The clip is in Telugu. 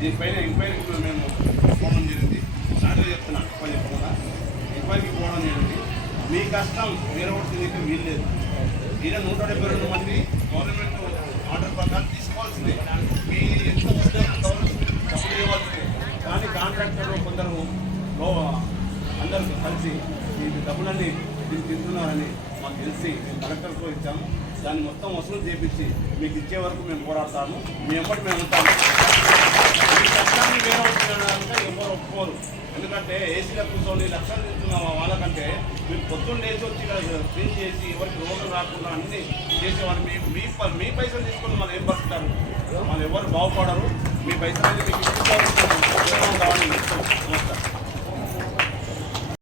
దీనిపైన ఎంక్వైరీకి మేము పోవడం జరిగింది. సార్లు చెప్తున్నా ఎక్కువ చెప్పకుండా ఎంక్వైరీకి పోవడం జరిగింది. మీ కష్టం వేరే ఒకటి తిరిగితే వీలు లేదు. ఈయన 172 మంది గవర్నమెంట్ ఆర్డర్ ప్రకారం తీసుకోవాల్సిందే. మీ ఎంత డబ్బులు ఇవ్వాల్సిందే. కానీ కాంట్రాక్టర్లు కొందరు అందరూ కలిసి ఈ డబ్బులన్నీ తింటున్నారని మాకు తెలిసి మేము కలెక్టర్తో ఇచ్చాము. దాన్ని మొత్తం వసూలు చేపించి మీకు ఇచ్చే వరకు మేము పోరాడతాము. మీ ఎమ్మటి మేము ఉంటాము. ఈ కష్టాన్ని వేరే అవుతున్నారంటే ఎవరు ఒప్పుకోరు. ఎందుకంటే ఏసీలో కూర్చొని లక్షలు తింటున్న వాళ్ళకంటే మీరు పొద్దున్న లేచి వచ్చి క్లీన్ చేసి ఎవరికి రోగం రాకుండా అన్నీ చేసేవాళ్ళు. మీ పైసలు తీసుకొని మనం ఏం బతుకుతారు? వాళ్ళు ఎవరు బాగుపడరు. మీ పైసలు మీకు ఇచ్చుకోవాలి.